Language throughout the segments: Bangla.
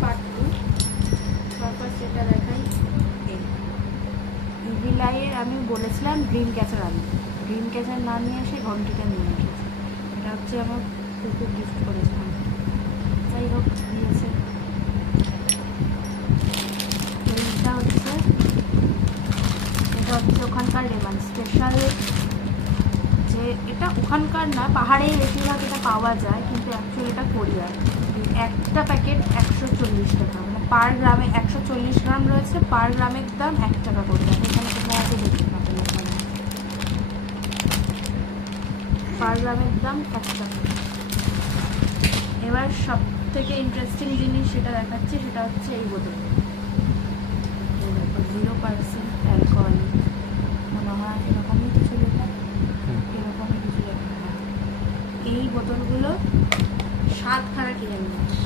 পার্ট 2। ফার্স্ট যেটা দেখাই, ইভিলাইয়ের আমি বলেছিলাম ড্রিম ক্যাচার আনতে, ড্রিম ক্যাচার না নিয়ে এসে ঘন্টিটা নিয়ে এসেছে। এটা হচ্ছে আমার কুকুর গিফট করেছিলাম, যাই হোক দিয়েছে। এটা হচ্ছে ওখানকার লেমন স্পেশাল, যে এটা ওখানকার না, পাহাড়েই বেশিরভাগ এটা পাওয়া যায়, কিন্তু অ্যাকচুয়ালি এটা কোরিয়ার। একটা প্যাকেট 140 টাকা, মানে পার গ্রামে 140 গ্রাম রয়েছে, পার গ্রামের দাম 1 টাকা করে। এখানে কোথাও আছে দেখতে পাবেন, পার গ্রামের দাম 1 টাকা। এবার সব থেকে ইন্টারেস্টিং জিনিস সেটা দেখাচ্ছি, সেটা হচ্ছে এই বোতল, 0% অ্যালকোহল, মনে হয় এরকমই কিছু লেখা, এরকমই কিছু লেখা। এই বোতলগুলো 7খানা কিনে নিয়ে আসি,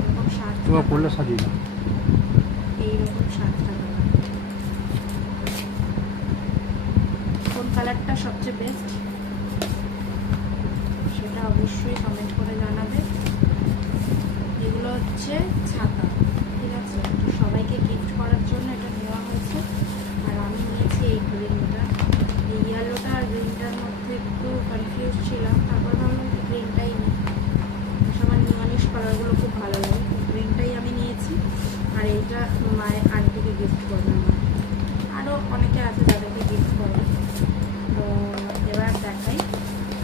এরকম 7 এইরকম 7 টাকা। কোন কালারটা সবচেয়ে বেস্ট সেটা অবশ্যই কমেন্ট করে জানাবে। এগুলো হচ্ছে ছাতা, ঠিক আছে, তো সবাইকে গিফট করার জন্য এটা নেওয়া হয়েছে। আর আমি নিয়েছি এই গ্রিনটা, এই ইয়েলোটা আর গ্রিনটার মধ্যে একটু কনফিউজ ছিলাম, তারপর ভাবলাম কি গ্রিনটাই নিই, আমার নিউয়ানিশ কালারগুলো খুব ভালো লাগে, গ্রিনটাই আমি নিয়েছি। আর এইটা মায়ের আন্টিকে গিফট করলাম, আরও অনেকে আছে যাদেরকে গিফট করবে। তো এবার দেখাই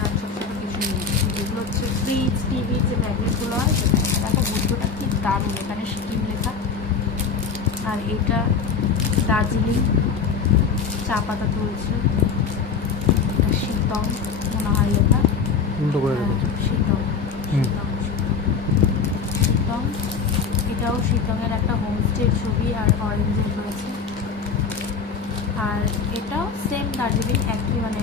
আর ছোটো ছোটো কিছু নিয়েছি, যেগুলো হচ্ছে ফ্রিজ টিভি যে ম্যাগনেটগুলো হয় সেটা। দেখো বুদ্ধটা কি দারুণ, এখানে স্কিম লেখা। আর এটা দার্জিলিং চা পাতা তুলছে, শীতম মনে হয় লেখা, শীতম শীতম। এটাও শীতমের একটা হোমস্টের ছবি আর অরেঞ্জের রয়েছে। আর এটাও সেম দার্জিলিং, একই মানে